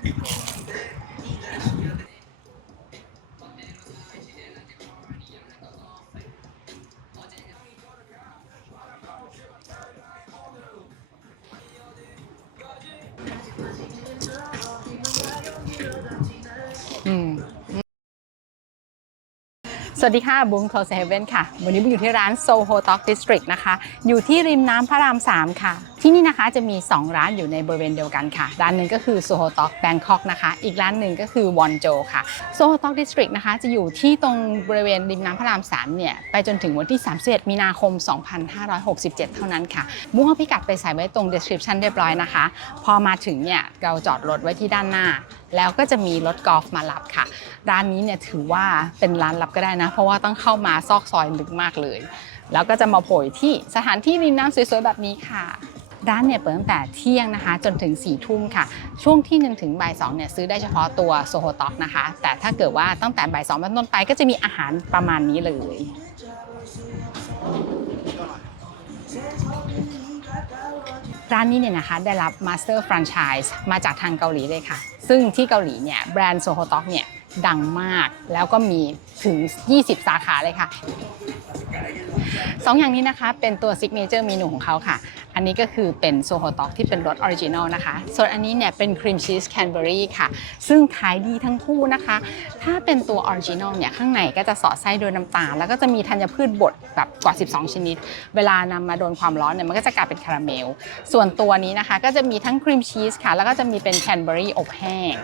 สวัสดีค่ะบุ้งโทเซเว่นค่ะ วันนี้บุ้งอยู่ที่ร้าน Soho Talk District นะคะ อยู่ที่ริมน้ำพระราม 3 ค่ะ ที่นี่นะคะจะมี 2 ร้านอยู่ในบริเวณเดียวกันค่ะ ร้านหนึ่งก็คือ Soho Talk Bangkok นะคะ อีกร้านหนึ่งก็คือ Wonjo ค่ะ Soho Talk District นะคะจะอยู่ที่ตรงบริเวณริมน้ำพระราม3เนี่ยไปจนถึงวันที่ 31 มีนาคม 2567 เท่านั้นค่ะบุ้งเอาพิกัดไปใส่ไว้ตรง description เรียบร้อยนะคะ พอมาถึงเนี่ยเราจอดรถไว้ที่ด้านหน้า แล้วก็จะมีรถกอล์ฟมารับค่ะ ร้านนี้เนี่ยถือว่าเป็นร้านลับก็ได้นะ เพราะว่าต้องเข้ามาซอกซอยลึกมากเลย แล้วก็จะมาโผล่ที่สถานที่ริมน้ำสวยๆแบบนี้ค่ะ ร้านเนี่ยเปิดตั้งแต่เที่ยงนะคะ จนถึง4ี่ทุ่มค่ะ ช่วงที่หนึ่งถึงบ่ายสองเนี่ยซื้อได้เฉพาะตัวโซโฮต็อกนะคะ แต่ถ้าเกิดว่าตั้งแต่บ่ายสองเป็นต้นไปก็จะมีอาหารประมาณนี้เลยร้านนี้เนี่ยนะคะได้รับ Master Franchise มาจากทางเกาหลีเลยค่ะ ซึ่งที่เกาหลีเนี่ยแบรนด์โซโฮต็อกเนี่ยดังมากแล้วก็มีถึง 20 สาขาเลยค่ะ สองอย่างนี้นะคะ เป็นตัวซิกเนเจอร์เมนูของเขาค่ะ อันนี้ก็คือเป็นโซโฮต็อกที่เป็นรสออริจินอลนะคะ ส่วนอันนี้เนี่ยเป็นครีมชีสแคนเบอรี่ค่ะ ซึ่งขายดีทั้งคู่นะคะ ถ้าเป็นตัวออริจินอลเนี่ยข้างในก็จะสอดไส้โดยน้ำตาล แล้วก็จะมีธัญพืชบดแบบกว่า 12 ชนิด เวลานำมาโดนความร้อนเนี่ยมันก็จะกลายเป็นคาราเมล ส่วนตัวนี้นะคะก็จะมีทั้งครีมชีสค่ะ แล้วก็จะมีเป็นแคนเบอรี่อบแห้ง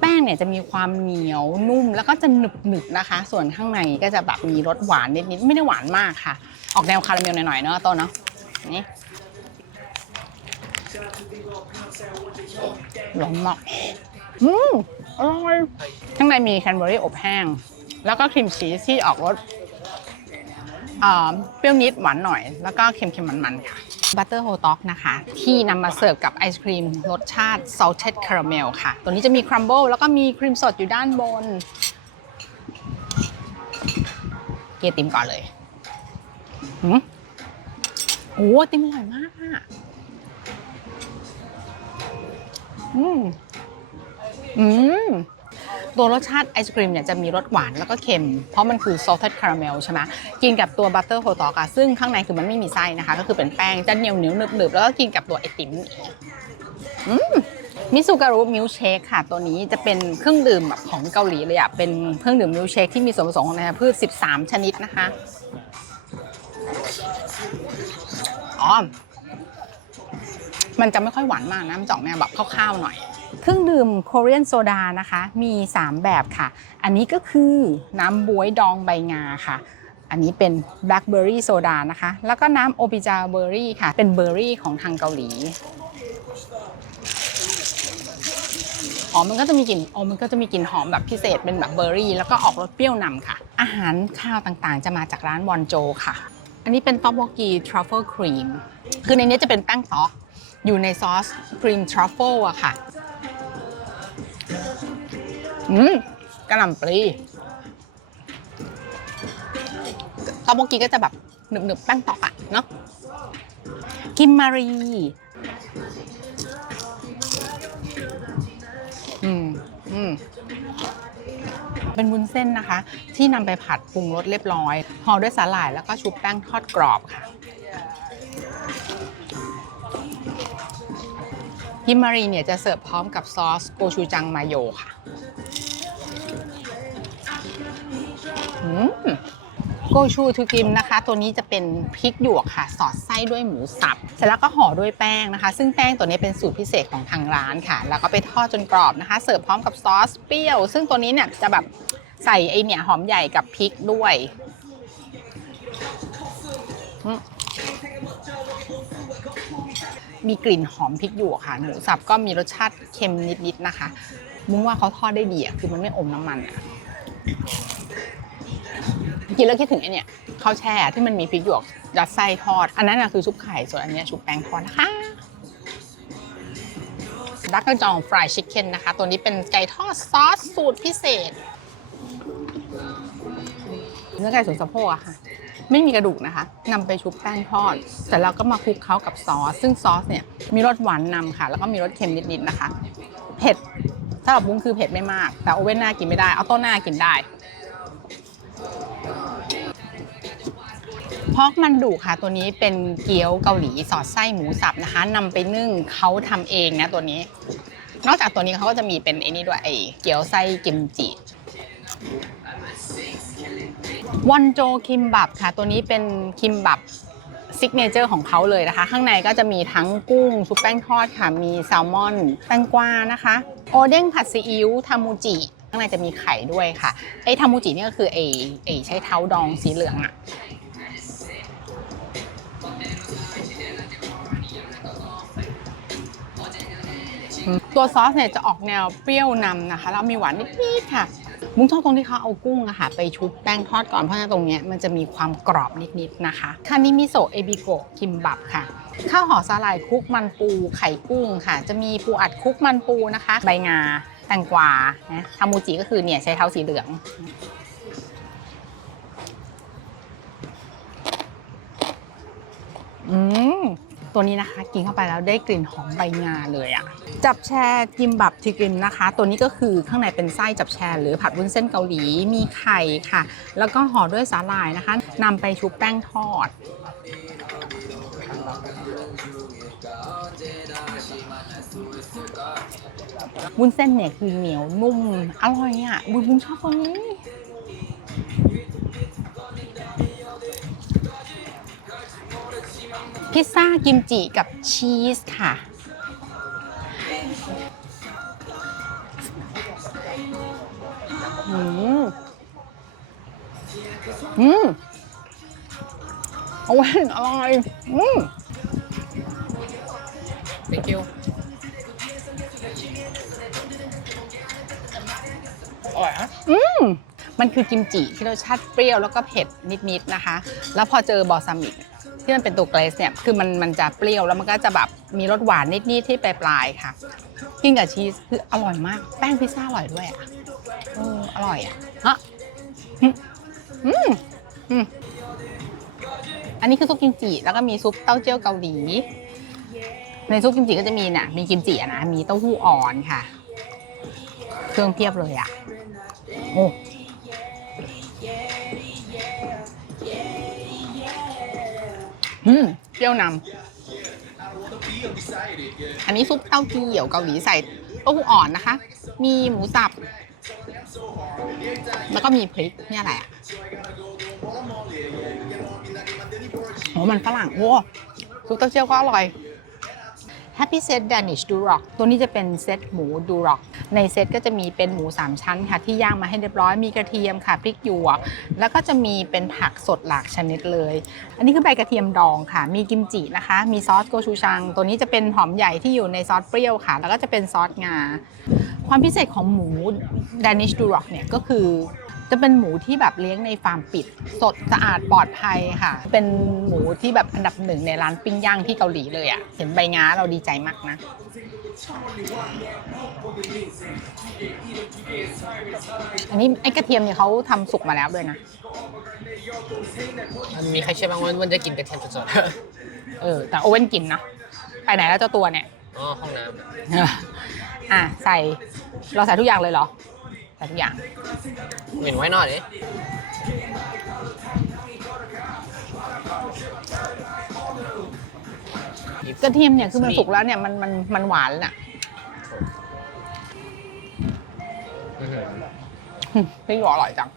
แป้ง เนี่ยจะมีความเหนียวนุ่มแล้วก็จะหนึบหนึบๆนะคะ ส่วนข้างในก็จะแบบมีรสหวานนิดๆไม่ได้หวานมากค่ะ ออกแนวคาราเมลหน่อยๆเนาะต้นเนาะนี่ร้อนมากอืมอร่อยข้างในมีแคนเบอรี่อบแห้ง แล้วก็ครีมชีสที่ออกรสอ่าเปรี้ยวนิดหวานหน่อย แล้วก็เค็มๆมันๆค่ะ บัตเตอร์โฮต็อกนะคะ ที่นำมาเสิร์ฟกับไอศครีมรสชาติ salted caramel ค่ะ ตัวนี้จะมีครัมเบิลแล้วก็มีครีมสดอยู่ด้านบน เกียติมก่อนเลยหืมโอ้ติมอร่อยมากอะอืม อืม ตัวรสชาติไอศครีมเนี่ยจะมีรสหวานแล้วก็เค็ม เพราะมันคือ salted caramel ใช่ไหมกินกับตัวบัตเตอร์โฮตอกะซึ่งข้างในคือมันไม่มีไส้นะคะ ก็คือเป็นแป้งจะเหนียวเหนียวๆหนึบแล้วก็กินกับตัวไอติมนี่เองอืมมิสุการุมิลเชคค่ะ ตัวนี้จะเป็นเครื่องดื่มแบบของเกาหลีเลยอะเป็นเครื่องดื่มมิลเชคที่มีส่วนผสมของพืช 13 ชนิดนะคะอ๋อมันจะไม่ค่อยหวานมากนะมันจะออกแนวแบบข้าวๆหน่อย เครื่องดื่มโคเรียนโซดานะคะ มี 3 แบบค่ะ อันนี้ก็คือน้ำบวยดองใบงาค่ะ อันนี้เป็นแบล็คเบอร์รี่โซดานะคะ แล้วก็น้ำโอปิจาเบอร์รี่ค่ะ เป็นเบอร์รี่ของทางเกาหลี อ๋อ มันก็จะมีกลิ่น อ๋อ มันก็จะมีกลิ่นหอมแบบพิเศษเป็นแบบเบอร์รี่ แล้วก็ออกรสเปรี้ยวนำค่ะ อาหารข้าวต่างๆ จะมาจากร้านวอนโจค่ะ อันนี้เป็นต๊อกโบกีทรัฟเฟิลครีม คือในนี้จะเป็นแป้งต๊อกอยู่ในซอสครีมทรัฟเฟิลอะค่ะ อืมกระหล่ำปลีต๊อกโบกีก็จะแบบหนึบๆแป้งตอกอะเนาะกิมมารี อืม อืม เป็นวุ้นเส้นนะคะ ที่นำไปผัดปรุงรสเรียบร้อยห่อด้วยสาหร่ายแล้วก็ชุบแป้งทอดกรอบค่ะ กิมมารีเนี่ยจะเสิร์ฟพร้อมกับซอสโกชูจังมาโยค่ะ โกชูทูกิมนะคะ ตัวนี้จะเป็นพริกหยวกค่ะ สอดไส้ด้วยหมูสับเสร็จแล้วก็ห่อด้วยแป้งนะคะ ซึ่งแป้งตัวนี้เป็นสูตรพิเศษของทางร้านค่ะ แล้วก็ไปทอดจนกรอบนะคะ เสิร์ฟพร้อมกับซอสเปรี้ยว ซึ่งตัวนี้เนี่ยจะแบบใส่ไอเนี่ยหอมใหญ่กับพริกด้วยมีกลิ่นหอมพริกหยวกค่ะหมูสับก็มีรสชาติเค็มนิดๆนะคะ มุ้งว่าเขาทอดได้ดีอะคือมันไม่อมน้ำมันอะ กินแล้วคิดถึงไอเนี่ยข้าวแช่ที่มันมีพริกหยวกยัดไส้ทอด อันนั้นนะคือชุบไข่ส่วนอันนี้ชุบแป้งทอดนะคะดักกระจองฟรายชิคเก้นนะคะ ตัวนี้เป็นไก่ทอดซอสสูตรพิเศษ เนื้อไก่ส่วนสะโพกอะค่ะ ไม่มีกระดูกนะคะนำไปชุบแป้งทอดเสร็จแล้วก็มาคลุกเคล้ากับซอส ซึ่งซอสเนี่ยมีรสหวานนำค่ะ แล้วก็มีรสเค็มนิดๆนะคะ เผ็ดสำหรับบุ้งคือเผ็ดไม่มาก แต่โอเว่นหน้ากินไม่ได้ เอาต้นหน้ากินได้ พอกมันดุค่ะตัวนี้เป็นเกี๊ยวเกาหลีสอดไส้หมูสับนะคะนำไปนึ่งเขาทำเองนะตัวนี้ นอกจากตัวนี้เขาก็จะมีเป็นไอ้นี่ด้วยไอ้เกี๊ยวไส้กิมจิวอนโจคิมบับค่ะ ตัวนี้เป็นคิมบับซิกเนเจอร์ของเขาเลยนะคะ ข้างในก็จะมีทั้งกุ้งชุบแป้งทอดค่ะ มีแซลมอนแตงกวานะคะโอเด้งผัดซีอิ๊วทามูจิข้างในจะมีไข่ด้วยค่ะไอ้ทามูจินี่ก็คือไอ้ไอ้ใช้เท้าดองสีเหลืองอะ ตัวซอสเนี่ยจะออกแนวเปรี้ยวนำนะคะ แล้วมีหวานนิดๆค่ะ มุ้งชอบตรงที่เขาเอากุ้งอะค่ะ ไปชุบแป้งทอดก่อนเพราะฉะนั้นตรงเนี้ยมันจะมีความกรอบนิดๆนะคะคานิมิโซะเอบิโกะคิมบับค่ะ ข้าวห่อสาหร่ายคลุกมันปูไข่กุ้งค่ะ จะมีปูอัดคลุกมันปูนะคะ ใบงาแตงกวานะทามูจิก็คือเนี่ยใช้เท้าสีเหลืองอืม ตัวนี้นะคะ กินเข้าไปแล้วได้กลิ่นหอมใบงาเลยอะจับแชร์กิมบับทีกิมนะคะ ตัวนี้ก็คือข้างในเป็นไส้จับแชร์หรือผัดวุ้นเส้นเกาหลีมีไข่ค่ะ แล้วก็ห่อด้วยสาหร่ายนะคะนำไปชุบแป้งทอด วุ้นเส้นเนี่ยคือเหนียวนุ่มอร่อยอะบุญบุญชอบตัวนี้ พิซซ่ากิมจิกับชีสค่ะ อืม อืมเอาไว้อร่อย อืม thank you อร่อยฮะอืม มันคือกิมจิที่รสชาติเปรี้ยวแล้วก็เผ็ดนิดๆนะคะ แล้วพอเจอบอลซามิก ที่มันเป็นตัวเกรสเนี่ยคือมันมันจะเปรี้ยวแล้วมันก็จะแบบมีรสหวานนิดๆที่ปลายๆค่ะ กินกับชีสคืออร่อยมาก แป้งพิซซ่าอร่อยด้วยอะเอออร่อยอะฮะอืมอืมอันนี้คือซุปกิมจิแล้วก็มีซุปเต้าเจี้ยวเกาหลี ในซุปกิมจิก็จะมีเนี่ยมีกิมจิอะนะมีเต้าหู้อ่อนค่ะ เครื่องเพียบเลยอะโอ้ อืมเปรี้ยวนำอันนี้ซุปเต้าเจี้ยวเกาหลีใส่เต้าหู้อ่อนนะคะ มีหมูสับ แล้วก็มีพริกเนี่ยแหละโอ้มันฝรั่งโอ้ซุปเต้าเจี้ยวก็อร่อย Happy Set Danish Duroc ตัวนี้จะเป็นเซตหมูดูร็อกในเซตก็จะมีเป็นหมู 3 ชั้นค่ะ ที่ย่างมาให้เรียบร้อยมีกระเทียมค่ะพริกหยวก แล้วก็จะมีเป็นผักสดหลากชนิดเลย อันนี้คือใบกระเทียมดองค่ะ มีกิมจินะคะ มีซอสโกชูชัง ตัวนี้จะเป็นหอมใหญ่ที่อยู่ในซอสเปรี้ยวค่ะ แล้วก็จะเป็นซอสงา ความพิเศษของหมู Danish Duroc เนี่ยก็คือ จะเป็นหมูที่แบบเลี้ยงในฟาร์มปิด สดสะอาดปลอดภัยค่ะ เป็นหมูที่แบบอันดับหนึ่งในร้านปิ้งย่างที่เกาหลีเลยอะ่ะเห็นใบง้าเราดีใจมากนะอันนี้ไอ้กระเทียมเนี่ยเขาทำสุกมาแล้วด้วยนะ มันมีใครเชื่อบ้างว่ามันจะกินกระเทียมสดเออ แต่โอเว่นกินนะ ไปไหนแล้วเจ้าตัวเนี่ย ๆ อ๋อ ห้องน้อะใส่เราใส่ทุกอย่างเลยเหรอ ใส่ทุกอย่างำเหม็นไว้หน่อยดิกระเทียมเนี่ยคือมันสุกแล้วเนี่ยมันมันมันหวานน่ะอื้อหืออืมพริกหยวกอร่อยจัง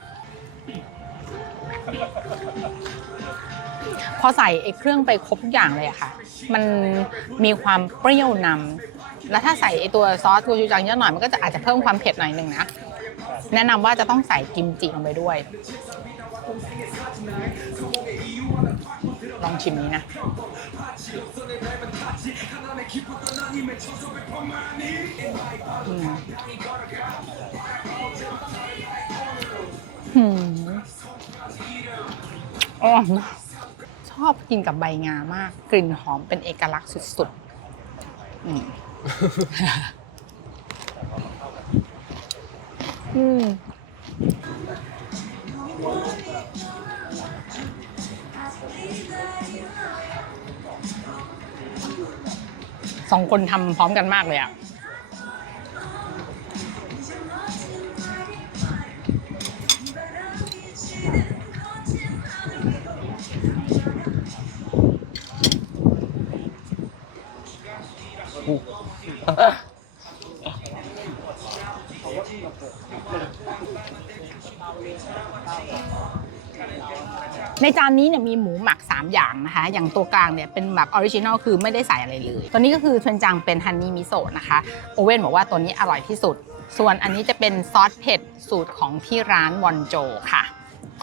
พอใส่ไอ้เครื่องไปครบทุกอย่างเลยอะค่ะ มันมีความเปรี้ยวนำแล้วถ้าใส่ไอ้ตัวซอสโกจูจังเยอะหน่อยมันก็จะอาจจะเพิ่มความเผ็ดหน่อยหนึ่งนะ แนะนำว่าจะต้องใส่กิมจิลงไปด้วย ลองชิมนี้นะ อืมหืมอร่อชอบกินกับใบงามาก กลิ่นหอมเป็นเอกลักษณ์สุดๆ อืม สองคนทำพร้อมกันมากเลยอะ่ะ ในจานนี้เนี่ยมีหมูหมัก 3 อย่างนะคะ อย่างตัวกลางเนี่ยเป็นแบบออริจินอลคือไม่ได้ใส่อะไรเลย ตัวนี้ก็คือเทนจังเป็นฮันนี่มิโซะนะคะ โอเว่นบอกว่าตัวนี้อร่อยที่สุด ส่วนอันนี้จะเป็นซอสเผ็ดสูตรของที่ร้านวอนโจค่ะ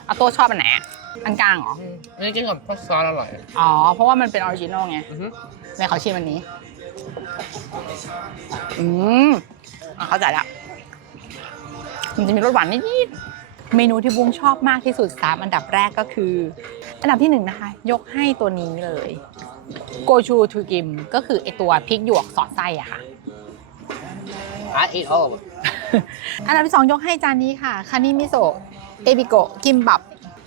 เอาตัวชอบอันไหนอะอันกลางเหรออืมอันนี้กินกับพวกซอสอร่อย อ๋อ เพราะว่ามันเป็นออริจินอลไงอือฮึในเขาชิมอันนี้ อืมอะเข้าใจละมันจะมีรสหวานนิดๆ เมนูที่บุ้งชอบมากที่สุดสามอันดับแรกก็คือ อันดับที่หนึ่งนะคะ ยกให้ตัวนี้เลยโกชูทูกิมก็คือไอตัวพริกหยวกสอดไส้อะค่ะอะ eat all of it อันดับที่สองยกให้จานนี้ค่ะคานิมิโซะเอบิโกะกิมบับ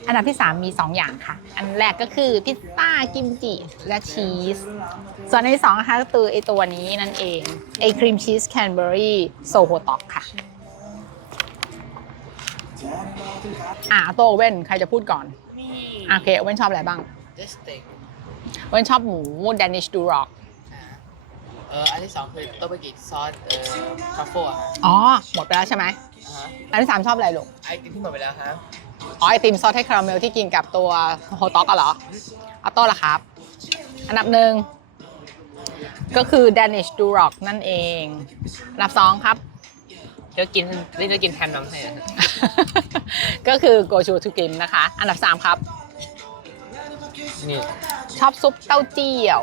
อันดับที่สามมีสองอย่างค่ะ อันแรกก็คือพิซซ่ากิมจิและชีส ส่วนอันที่สองนะคะก็คือไอตัวนี้นั่นเองไอครีมชีสแคนเบอรี่โซโฮต็อกค่ะ อะโตเว่นใครจะพูดก่อนมีอะโอเคเว่นชอบอะไรบ้าง this thing เว่นชอบหมูแดนิชดูร็อกอ่าเอออันที่สองคือโตเบกิซอสเอ่อทรัฟเฟิลอะฮะอ๋อหมดไปแล้วใช่ไหมอ่าฮะอันที่สามชอบอะไรลูกไอติมที่หมดไปแล้วฮะอ๋อไอติมซอสให้คาราเมลที่กินกับตัวโฮต็อกอะเหรอออโต้ล่ะครับ อันดับหนึ่งก็คือ Danish Duroc นั่นเองอันดับสองครับ เดี๋ยวกินนี่จะกินแฮมน้ำให้อะฮะก็คือ Go to to Kim นะคะ อันดับ 3 ครับ นี่ชอบซุปเต้าเจี้ยว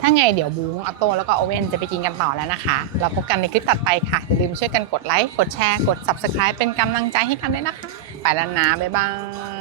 ถ้าไงเดี๋ยวบูงออโต้แล้วก็โอเว่นจะไปกินกันต่อแล้วนะคะ เราพบกันในคลิปตัดไปค่ะ อย่าลืมช่วยกันกดไลค์ กดแชร์ กด Subscribe เป็นกำลังใจให้กันด้วยนะคะ ไปแล้วนะ บ๊ายบาย